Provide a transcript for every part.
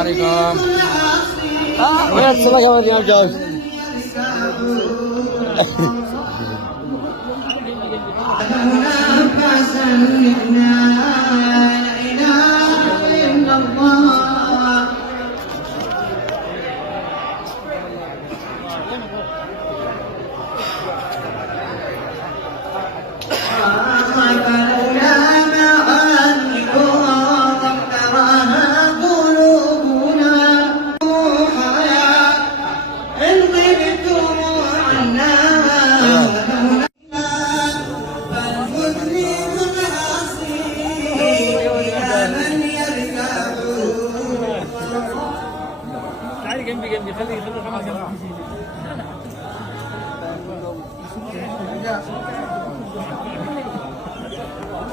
عليكم. وين السمك يا ولد يا مجاوب؟ جنبي خليه خلاص.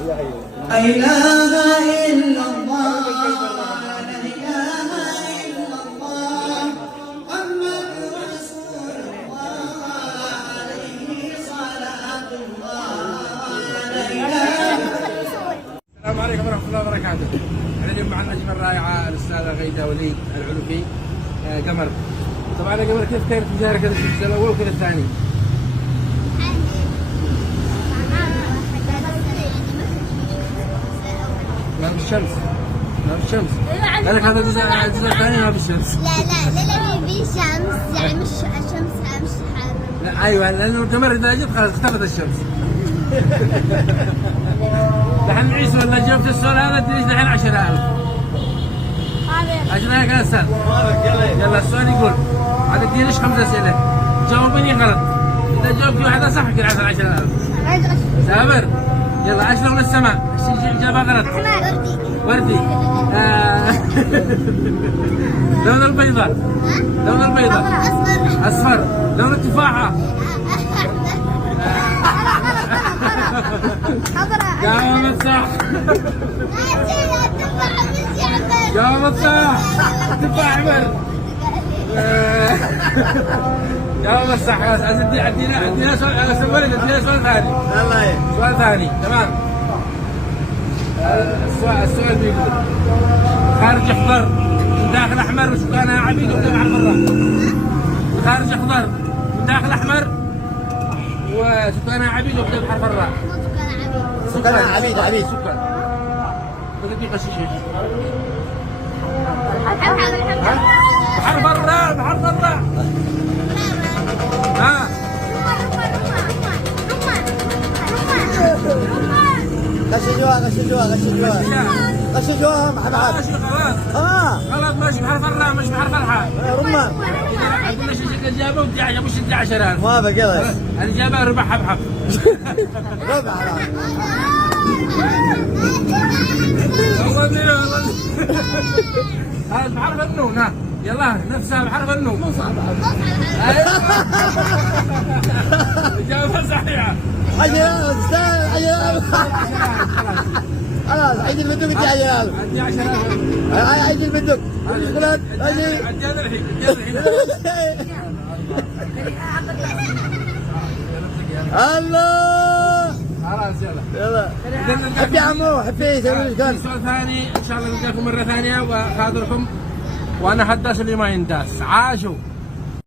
لا إله إلا الله لا إله إلا الله محمد رسول الله عليه صلاة الله لا إله. السلام عليكم ورحمة الله وبركاته. احنا اليوم مع النجمة الرائعة الأستاذة غيدة وليد العلوفي قمر. طبعا يا قمر كيف كانت مشاركة في الجزء الأول والجزء الثاني؟ ما بالشمس ما بالشمس. قالك هذا الجزء الثاني ما بالشمس. لا بالشمس يعني مش الشمس مش حارة. لا ايوه لانه القمر اذا جت خلاص اختفت الشمس. دحين نعيس ولا جبت السؤال هذا تدريش دحين 10,000. 10,000 كان سهل. يلا السؤال يقول عاد ادينيش 5 أسئلة جاوبيني غلط. اذا جاوبتي واحدة صح يمكن 10,000. سابر يلا اشرق للسماء. اجابة غلط. وردي. لون البيضة. لون البيضة. اصفر. لون التفاحة. جاوبت صح. جاوبت صح. تفاح احمر. جاوبت صح. خلاص ادينا سؤال ادينا سؤال ثاني. سؤال ثاني تمام. السؤال بيقول خارج اخضر من داخل احمر وسكانها عبيد وقدام على الفراء. خارج اخضر من داخل احمر وسكانها عبيد وقدام على الفراء. سكانها عبيد سكان. بدك قشيش بحرف الراء. بحرف الراء. ها غششوها محبحب. غلط ماشي بحرف الراء مش بحرف الحاء. رمان. عندنا شيء الإجابة ودي مش ادي 10,000. ما بقى الإجابة ربع حبحب. ربع. والله هذا بحرف النون. ها يلا نفسها بحرف النون. مو صعبة. إجابة صحيحة. 10,000 استاذ. 10,000 خلاص عيد البندق ادي 10,000. ادي 10,000. عيد البندق. ادي الله. خلاص يلا. حبي عمو حبي سوي كان. سؤال ثاني ان شاء الله نلقاكم مرة ثانية وخاطركم وانا حداس اللي ما ينداس. عاشوا.